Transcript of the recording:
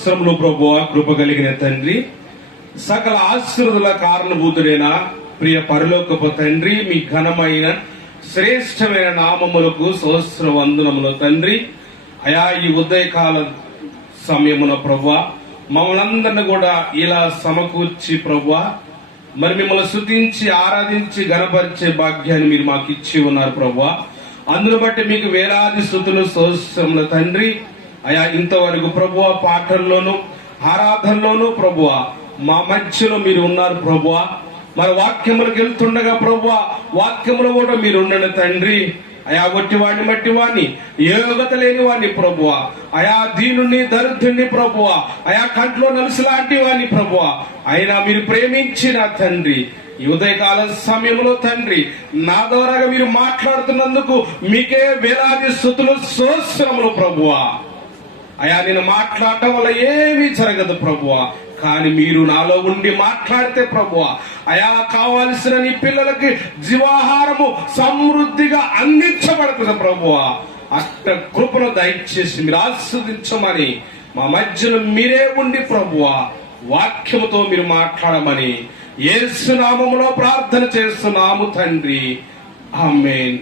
స్తోత్రములు ప్రభువా, కృప కలిగిన తండ్రి, సకల ఆశీర్వాదాల కారణభూతుడైన ప్రియ పరలోకపు తండ్రి, మీ ఘనమైన శ్రేష్టమైన నామములకు సహస్ర వందనములు తండ్రి. అయా ఈ ఉదయకాల సమయమున ప్రభువా మమ్మల్ని కూడా ఇలా సమకూర్చి ప్రభువా మరి మిమ్మల్ని స్తుతించి ఆరాధించి గణపరిచే భాగ్యాన్ని మీరు మాకు ఇచ్చి ఉన్నారు ప్రభువా. అందును బట్టి మీకు వేలాది స్తుతులు సహస్రముల తండ్రి. అయా ఇంతవరకు ప్రభువా పాటల్లోను ఆరాధనలోను ప్రభువా మా మధ్యలో మీరు ఉన్నారు ప్రభువా. మరి వాక్యములకు వెళ్తుండగా ప్రభువా వాక్యములు కూడా మీరు ఉండండి తండ్రి. అయా ఒట్టివాడిని మట్టివాడిని యోగత లేని వాడిని ప్రభువా, అయా దీనుని దరిద్రుని ప్రభువా, అయా కంట్లో నలుసు లాంటి వాడిని ప్రభువా, అయినా మీరు ప్రేమించిన తండ్రి ఈ ఉదయకాల సమయంలో తండ్రి నా ద్వారా మీరు మాట్లాడుతున్నందుకు మీకే వేలాది స్తుతులు స్తోత్రములు ప్రభువా. అయా నేను మాట్లాడటం వల్ల ఏమీ జరగదు ప్రభువా, కానీ మీరు నాలో ఉండి మాట్లాడితే ప్రభువా అయా కావాల్సిన నీ పిల్లలకి జీవాహారము సమృద్ధిగా అందించబడుతుంది ప్రభువా. అష్ట కృపను దయచేసి మీరు ఆస్వాదించమని మా మధ్యలో మీరే ఉండి ప్రభువా వాక్యముతో మీరు మాట్లాడమని యేసు నామములో ప్రార్థన చేస్తున్నాము తండ్రి. ఆమేన్.